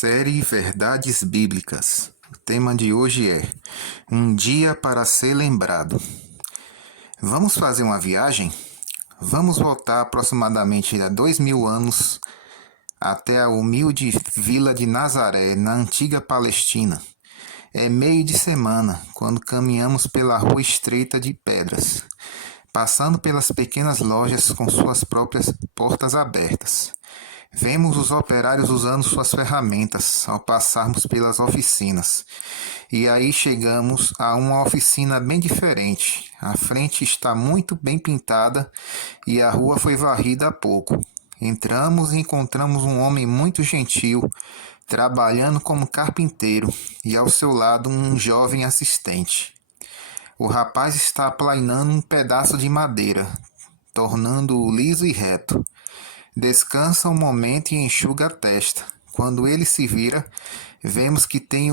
Série Verdades Bíblicas. O tema de hoje é Um Dia para Ser Lembrado. Vamos fazer uma viagem? Vamos voltar aproximadamente a 2000 anos até a humilde vila de Nazaré, na antiga Palestina. É meio de semana, quando caminhamos pela rua estreita de pedras, passando pelas pequenas lojas com suas próprias portas abertas. Vemos os operários usando suas ferramentas ao passarmos pelas oficinas. E aí chegamos a uma oficina bem diferente. A frente está muito bem pintada e a rua foi varrida há pouco. Entramos e encontramos um homem muito gentil, trabalhando como carpinteiro, e ao seu lado um jovem assistente. O rapaz está aplainando um pedaço de madeira, tornando-o liso e reto. Descansa um momento e enxuga a testa. Quando ele se vira, vemos que tem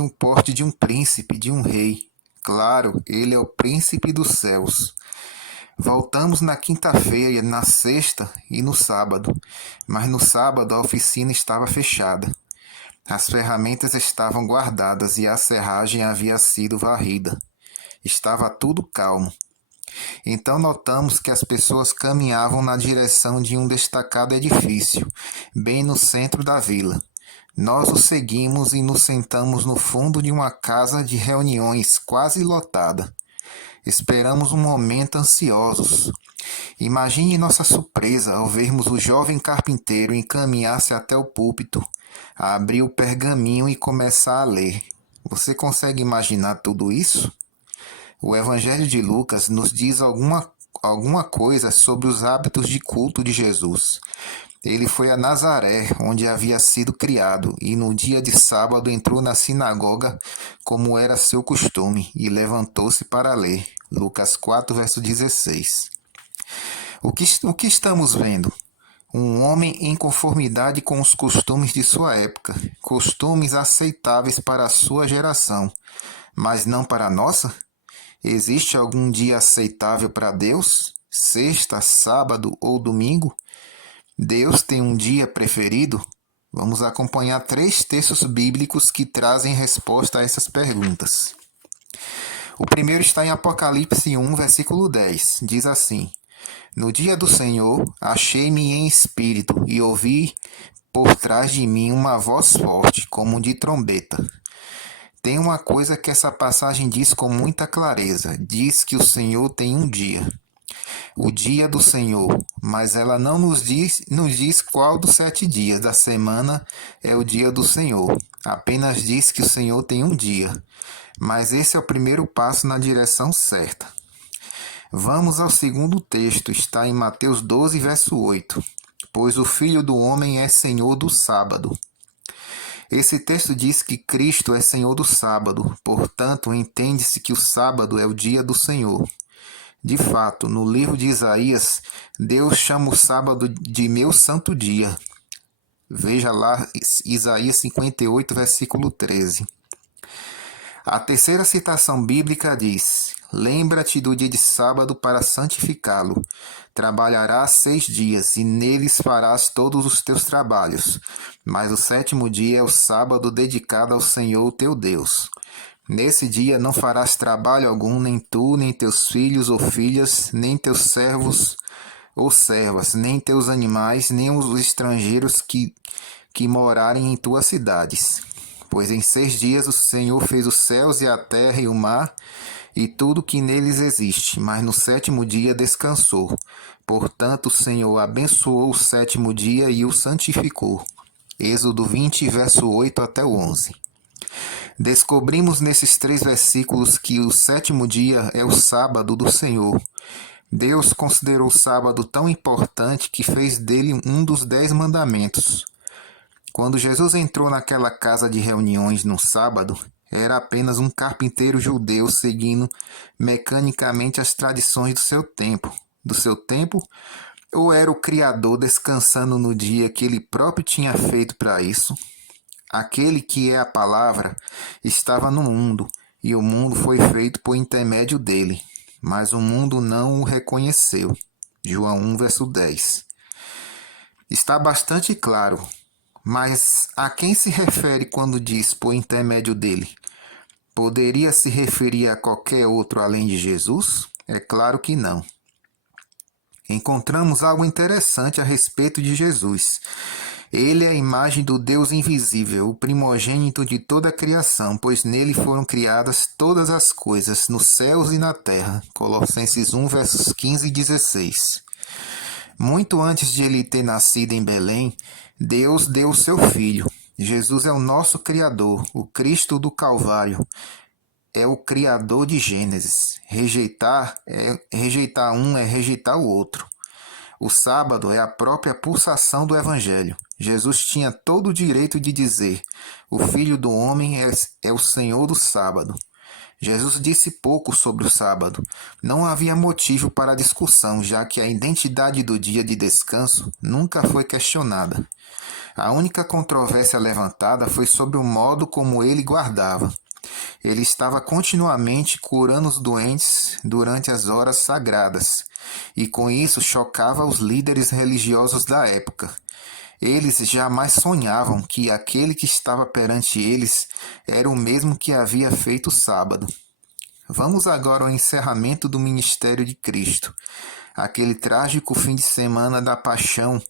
o porte de um príncipe, de um rei. Claro, ele é o príncipe dos céus. Voltamos na quinta-feira, na sexta e no sábado, mas no sábado a oficina estava fechada. As ferramentas estavam guardadas e a serragem havia sido varrida. Estava tudo calmo. Então notamos que as pessoas caminhavam na direção de um destacado edifício, bem no centro da vila. Nós o seguimos e nos sentamos no fundo de uma casa de reuniões quase lotada. Esperamos um momento ansiosos. Imagine nossa surpresa ao vermos o jovem carpinteiro encaminhar-se até o púlpito, abrir o pergaminho e começar a ler. Você consegue imaginar tudo isso? O Evangelho de Lucas nos diz alguma coisa sobre os hábitos de culto de Jesus. Ele foi a Nazaré, onde havia sido criado, e no dia de sábado entrou na sinagoga, como era seu costume, e levantou-se para ler. Lucas 4, verso 16. O que estamos vendo? Um homem em conformidade com os costumes de sua época, costumes aceitáveis para a sua geração, mas não para a nossa? Existe algum dia aceitável para Deus? Sexta, sábado ou domingo? Deus tem um dia preferido? Vamos acompanhar 3 textos bíblicos que trazem resposta a essas perguntas. O primeiro está em Apocalipse 1, versículo 10. Diz assim: No dia do Senhor, achei-me em espírito e ouvi por trás de mim uma voz forte, como de trombeta. Tem uma coisa que essa passagem diz com muita clareza. Diz que o Senhor tem um dia. O dia do Senhor. Mas ela não nos diz qual dos 7 dias da semana é o dia do Senhor. Apenas diz que o Senhor tem um dia. Mas esse é o primeiro passo na direção certa. Vamos ao segundo texto. Está em Mateus 12, verso 8. Pois o Filho do Homem é Senhor do sábado. Esse texto diz que Cristo é Senhor do sábado, portanto, entende-se que o sábado é o dia do Senhor. De fato, no livro de Isaías, Deus chama o sábado de meu santo dia. Veja lá Isaías 58, versículo 13. A terceira citação bíblica diz: Lembra-te do dia de sábado para santificá-lo. Trabalharás 6 dias, e neles farás todos os teus trabalhos. Mas o 7º dia é o sábado dedicado ao Senhor teu Deus. Nesse dia não farás trabalho algum, nem tu, nem teus filhos ou filhas, nem teus servos ou servas, nem teus animais, nem os estrangeiros que morarem em tuas cidades. Pois em 6 dias o Senhor fez os céus e a terra e o mar e tudo que neles existe, mas no 7º dia descansou. Portanto, o Senhor abençoou o 7º dia e o santificou. Êxodo 20, verso 8 até o 11. Descobrimos nesses 3 versículos que o 7º dia é o sábado do Senhor. Deus considerou o sábado tão importante que fez dele um dos 10 mandamentos. Quando Jesus entrou naquela casa de reuniões no sábado, era apenas um carpinteiro judeu seguindo mecanicamente as tradições do seu tempo. Ou era o Criador descansando no dia que ele próprio tinha feito para isso? Aquele que é a palavra estava no mundo, e o mundo foi feito por intermédio dele, mas o mundo não o reconheceu. João 1, verso 10. Está bastante claro. Mas a quem se refere quando diz por intermédio dele? Poderia se referir a qualquer outro além de Jesus? É claro que não. Encontramos algo interessante a respeito de Jesus. Ele é a imagem do Deus invisível, o primogênito de toda a criação, pois nele foram criadas todas as coisas, nos céus e na terra. Colossenses 1, versos 15 e 16. Muito antes de ele ter nascido em Belém, Deus deu o seu Filho. Jesus é o nosso Criador, o Cristo do Calvário. É o Criador de Gênesis. Rejeitar um é rejeitar o outro. O sábado é a própria pulsação do Evangelho. Jesus tinha todo o direito de dizer: o Filho do Homem é o Senhor do sábado. Jesus disse pouco sobre o sábado. Não havia motivo para discussão, já que a identidade do dia de descanso nunca foi questionada. A única controvérsia levantada foi sobre o modo como ele guardava. Ele estava continuamente curando os doentes durante as horas sagradas, e com isso chocava os líderes religiosos da época. Eles jamais sonhavam que aquele que estava perante eles era o mesmo que havia feito o sábado. Vamos agora ao encerramento do ministério de Cristo, aquele trágico fim de semana da paixão,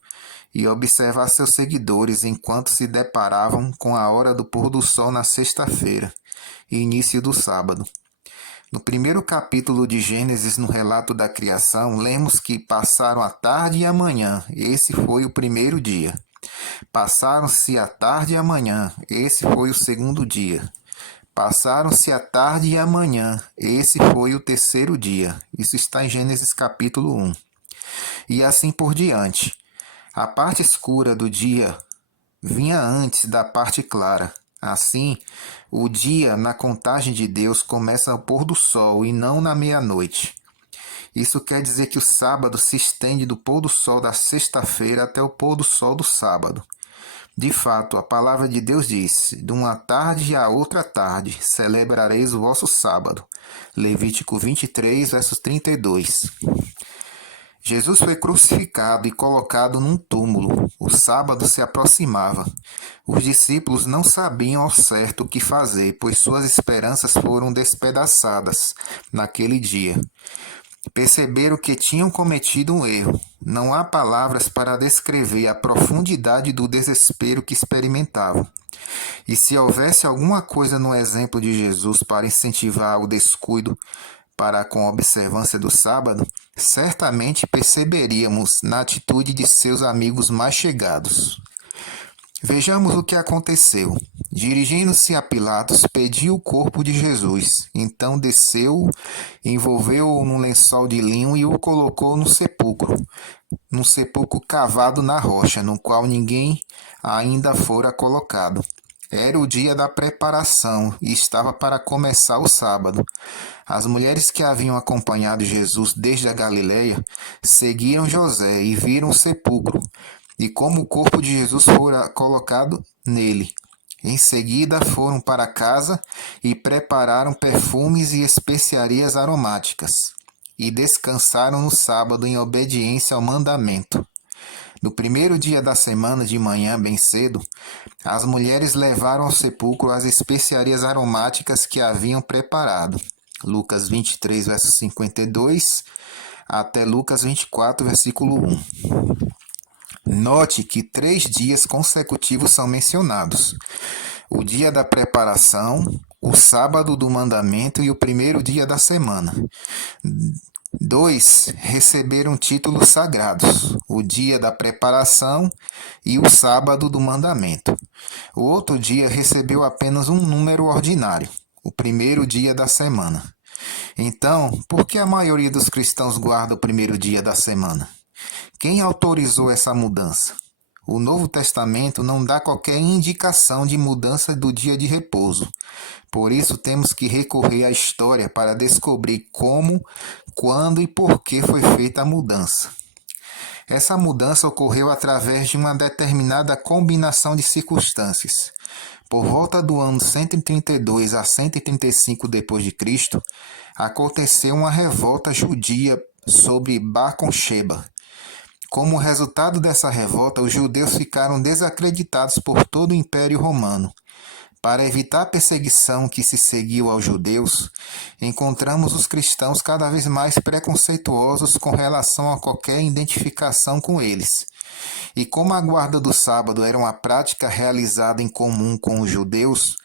e observar seus seguidores enquanto se deparavam com a hora do pôr do sol na sexta-feira, início do sábado. No primeiro capítulo de Gênesis, no relato da criação, lemos que passaram a tarde e a manhã. Esse foi o primeiro dia. Passaram-se a tarde e a manhã. Esse foi o segundo dia. Passaram-se a tarde e a manhã. Esse foi o terceiro dia. Isso está em Gênesis capítulo 1. E assim por diante. A parte escura do dia vinha antes da parte clara. Assim, o dia na contagem de Deus começa ao pôr do sol e não na meia-noite. Isso quer dizer que o sábado se estende do pôr do sol da sexta-feira até o pôr do sol do sábado. De fato, a palavra de Deus diz: de uma tarde à outra tarde celebrareis o vosso sábado. Levítico 23, versos 32. Jesus foi crucificado e colocado num túmulo. O sábado se aproximava. Os discípulos não sabiam ao certo o que fazer, pois suas esperanças foram despedaçadas naquele dia. Perceberam que tinham cometido um erro. Não há palavras para descrever a profundidade do desespero que experimentavam. E se houvesse alguma coisa no exemplo de Jesus para incentivar o descuido para com a observância do sábado, certamente perceberíamos na atitude de seus amigos mais chegados. Vejamos o que aconteceu. Dirigindo-se a Pilatos, pediu o corpo de Jesus. Então desceu, envolveu-o num lençol de linho e o colocou num sepulcro cavado na rocha, no qual ninguém ainda fora colocado. Era o dia da preparação e estava para começar o sábado. As mulheres que haviam acompanhado Jesus desde a Galileia seguiram José e viram o sepulcro, e como o corpo de Jesus fora colocado nele. Em seguida foram para casa e prepararam perfumes e especiarias aromáticas, e descansaram no sábado em obediência ao mandamento. No primeiro dia da semana, de manhã bem cedo, as mulheres levaram ao sepulcro as especiarias aromáticas que haviam preparado. Lucas 23, verso 52, até Lucas 24, versículo 1. Note que 3 dias consecutivos são mencionados: o dia da preparação, o sábado do mandamento e o primeiro dia da semana. 2 receberam títulos sagrados: o dia da preparação e o sábado do mandamento. O outro dia recebeu apenas um número ordinário: o primeiro dia da semana. Então, por que a maioria dos cristãos guarda o primeiro dia da semana? Quem autorizou essa mudança? O Novo Testamento não dá qualquer indicação de mudança do dia de repouso. Por isso, temos que recorrer à história para descobrir como, quando e por que foi feita a mudança. Essa mudança ocorreu através de uma determinada combinação de circunstâncias. Por volta do ano 132 a 135 d.C., aconteceu uma revolta judia sobre Bar Concheba. Como resultado dessa revolta, os judeus ficaram desacreditados por todo o Império Romano. Para evitar a perseguição que se seguiu aos judeus, encontramos os cristãos cada vez mais preconceituosos com relação a qualquer identificação com eles. E como a guarda do sábado era uma prática realizada em comum com os judeus,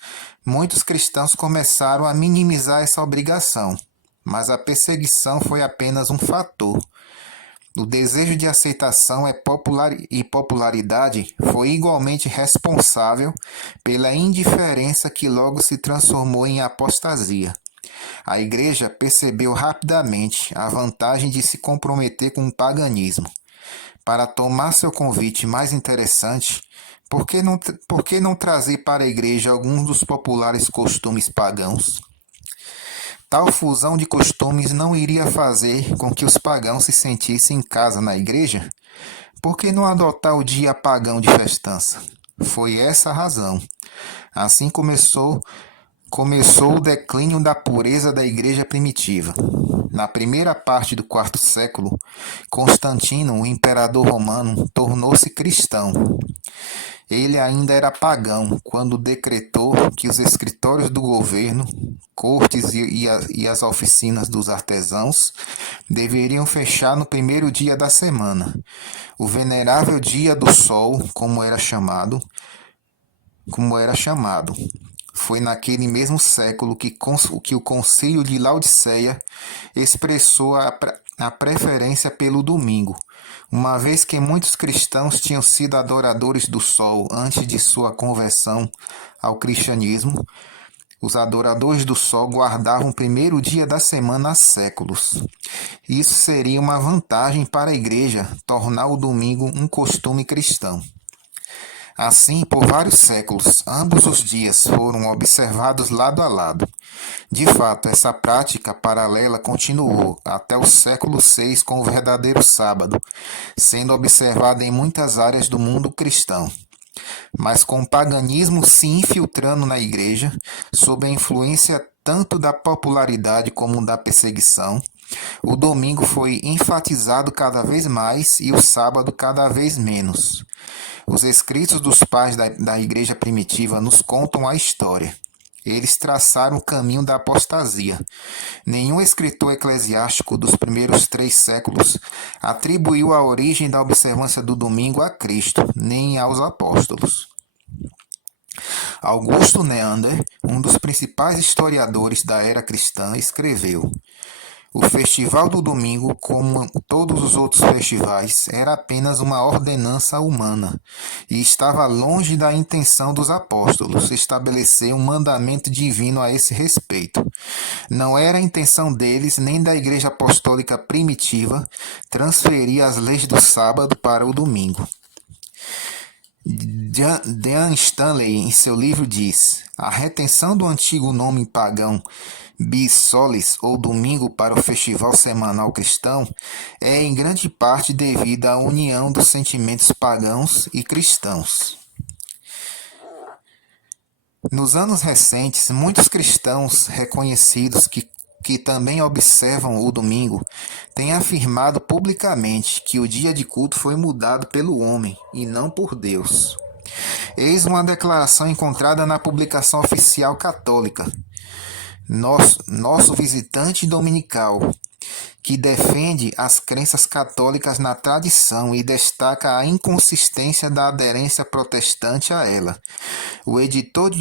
muitos cristãos começaram a minimizar essa obrigação, mas a perseguição foi apenas um fator. O desejo de aceitação e popularidade foi igualmente responsável pela indiferença que logo se transformou em apostasia. A igreja percebeu rapidamente a vantagem de se comprometer com o paganismo. Para tomar seu convite mais interessante, por que não trazer para a igreja alguns dos populares costumes pagãos? Tal fusão de costumes não iria fazer com que os pagãos se sentissem em casa na igreja? Por que não adotar o dia pagão de festança? Foi essa a razão. Assim começou o declínio da pureza da igreja primitiva. Na primeira parte do quarto século, Constantino, o imperador romano, tornou-se cristão. Ele ainda era pagão quando decretou que os escritórios do governo, cortes e as oficinas dos artesãos deveriam fechar no primeiro dia da semana, o venerável dia do sol, como era chamado. Foi naquele mesmo século que o Concílio de Laodiceia expressou a preferência pelo domingo, uma vez que muitos cristãos tinham sido adoradores do sol antes de sua conversão ao cristianismo. Os adoradores do sol guardavam o primeiro dia da semana há séculos. Isso seria uma vantagem para a igreja, tornar o domingo um costume cristão. Assim, por vários séculos, ambos os dias foram observados lado a lado. De fato, essa prática paralela continuou até o século VI com o verdadeiro sábado, sendo observada em muitas áreas do mundo cristão. Mas com o paganismo se infiltrando na igreja, sob a influência tanto da popularidade como da perseguição, o domingo foi enfatizado cada vez mais e o sábado cada vez menos. Os escritos dos pais da igreja primitiva nos contam a história. Eles traçaram o caminho da apostasia. Nenhum escritor eclesiástico dos primeiros 3 séculos atribuiu a origem da observância do domingo a Cristo, nem aos apóstolos. Augusto Neander, um dos principais historiadores da era cristã, escreveu: o festival do domingo, como todos os outros festivais, era apenas uma ordenança humana e estava longe da intenção dos apóstolos estabelecer um mandamento divino a esse respeito. Não era a intenção deles nem da Igreja Apostólica primitiva transferir as leis do sábado para o domingo. Dean Stanley, em seu livro, diz: a retenção do antigo nome pagão Bis Solis, ou domingo para o festival semanal cristão, é em grande parte devida à união dos sentimentos pagãos e cristãos. Nos anos recentes, muitos cristãos reconhecidos que também observam o domingo têm afirmado publicamente que o dia de culto foi mudado pelo homem e não por Deus. Eis uma declaração encontrada na publicação oficial católica. Nosso visitante dominical, que defende as crenças católicas na tradição e destaca a inconsistência da aderência protestante a ela. O editor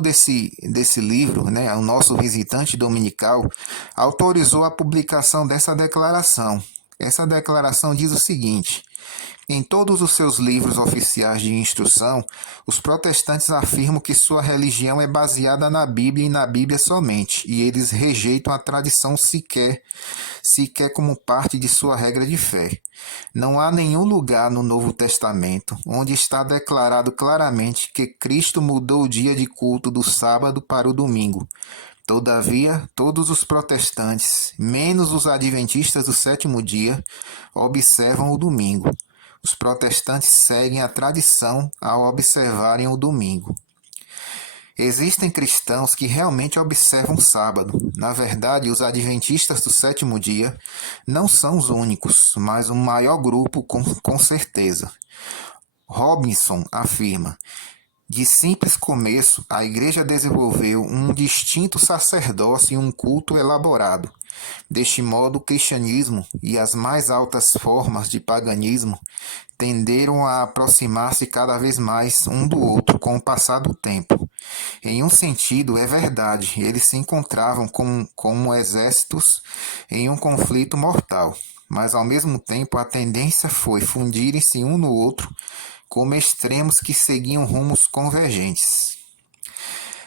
desse livro, o nosso visitante dominical, autorizou a publicação dessa declaração. Essa declaração diz o seguinte: em todos os seus livros oficiais de instrução, os protestantes afirmam que sua religião é baseada na Bíblia e na Bíblia somente, e eles rejeitam a tradição sequer como parte de sua regra de fé. Não há nenhum lugar no Novo Testamento onde está declarado claramente que Cristo mudou o dia de culto do sábado para o domingo. Todavia, todos os protestantes, menos os adventistas do sétimo dia, observam o domingo. Os protestantes seguem a tradição ao observarem o domingo. Existem cristãos que realmente observam o sábado. Na verdade, os adventistas do sétimo dia não são os únicos, mas o maior grupo com certeza. Robinson afirma: de simples começo, a Igreja desenvolveu um distinto sacerdócio e um culto elaborado. Deste modo, o cristianismo e as mais altas formas de paganismo tenderam a aproximar-se cada vez mais um do outro com o passar do tempo. Em um sentido, é verdade, eles se encontravam como exércitos em um conflito mortal, mas ao mesmo tempo a tendência foi fundirem-se um no outro como extremos que seguiam rumos convergentes.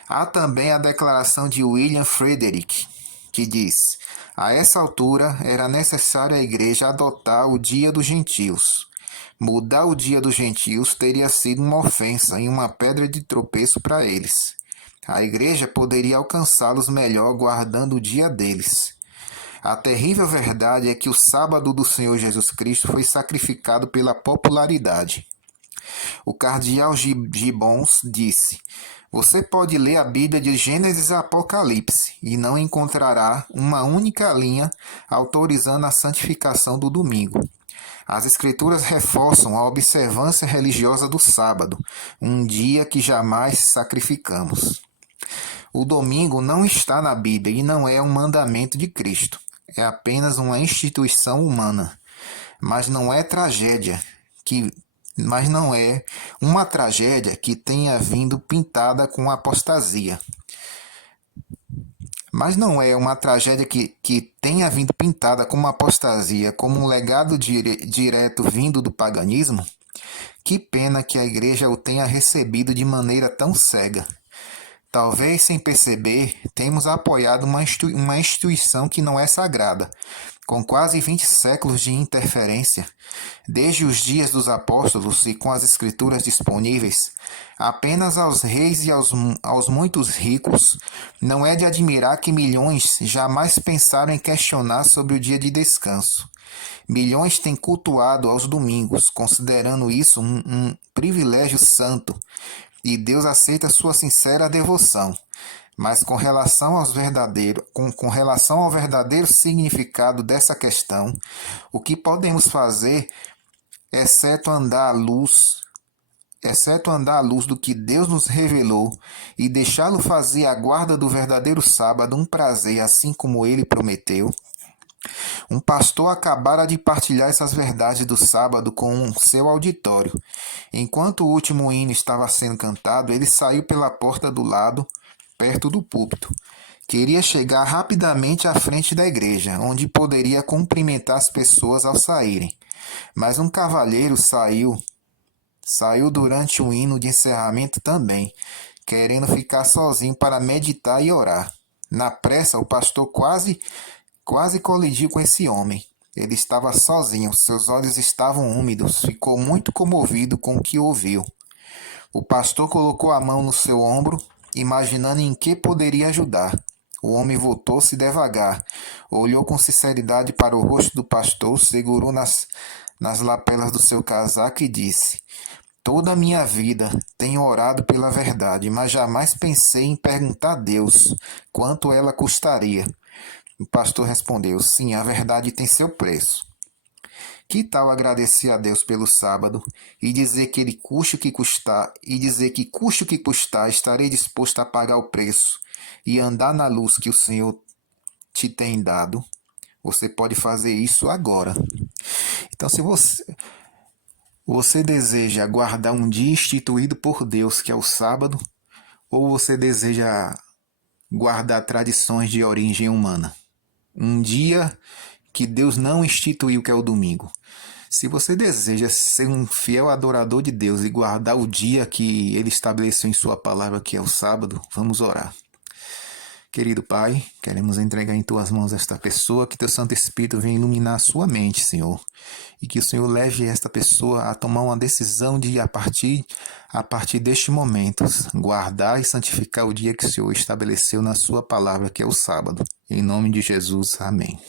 Há também a declaração de William Frederick, que diz: a essa altura era necessário a Igreja adotar o dia dos gentios. Mudar o dia dos gentios teria sido uma ofensa e uma pedra de tropeço para eles. A Igreja poderia alcançá-los melhor guardando o dia deles. A terrível verdade é que o sábado do Senhor Jesus Cristo foi sacrificado pela popularidade. O cardeal Gibbons disse: você pode ler a Bíblia de Gênesis a Apocalipse e não encontrará uma única linha autorizando a santificação do domingo. As Escrituras reforçam a observância religiosa do sábado, um dia que jamais sacrificamos. O domingo não está na Bíblia e não é um mandamento de Cristo. É apenas uma instituição humana. Mas não é uma tragédia que tenha vindo pintada com apostasia. Mas não é uma tragédia que tenha vindo pintada como apostasia, como um legado direto vindo do paganismo? Que pena que a Igreja o tenha recebido de maneira tão cega. Talvez sem perceber, temos apoiado uma instituição que não é sagrada, com quase 20 séculos de interferência, desde os dias dos apóstolos e com as escrituras disponíveis, apenas aos reis e aos muitos ricos, não é de admirar que milhões jamais pensaram em questionar sobre o dia de descanso. Milhões têm cultuado aos domingos, considerando isso um privilégio santo, e Deus aceita sua sincera devoção. Mas com relação ao verdadeiro significado dessa questão, o que podemos fazer, exceto andar à luz do que Deus nos revelou e deixá-lo fazer a guarda do verdadeiro sábado um prazer, assim como ele prometeu? Um pastor acabara de partilhar essas verdades do sábado com seu auditório. Enquanto o último hino estava sendo cantado, ele saiu pela porta do lado, perto do púlpito. Queria chegar rapidamente à frente da igreja, onde poderia cumprimentar as pessoas ao saírem. Mas um cavalheiro saiu durante o hino de encerramento também, querendo ficar sozinho para meditar e orar. Na pressa, o pastor quase colidiu com esse homem. Ele estava sozinho, seus olhos estavam úmidos, ficou muito comovido com o que ouviu. O pastor colocou a mão no seu ombro, imaginando em que poderia ajudar. O homem voltou-se devagar, olhou com sinceridade para o rosto do pastor, segurou nas lapelas do seu casaco e disse: toda a minha vida tenho orado pela verdade, mas jamais pensei em perguntar a Deus quanto ela custaria. O pastor respondeu: sim, a verdade tem seu preço. Que tal agradecer a Deus pelo sábado e dizer que custe o que custar, estarei disposto a pagar o preço e andar na luz que o Senhor te tem dado? Você pode fazer isso agora. Então, se você deseja guardar um dia instituído por Deus, que é o sábado, ou você deseja guardar tradições de origem humana? Um dia que Deus não instituiu, que é o domingo. Se você deseja ser um fiel adorador de Deus e guardar o dia que Ele estabeleceu em sua palavra, que é o sábado, vamos orar. Querido Pai, queremos entregar em Tuas mãos esta pessoa, que Teu Santo Espírito venha iluminar a sua mente, Senhor, e que o Senhor leve esta pessoa a tomar uma decisão de, a partir deste momento, guardar e santificar o dia que o Senhor estabeleceu na sua palavra, que é o sábado. Em nome de Jesus, amém.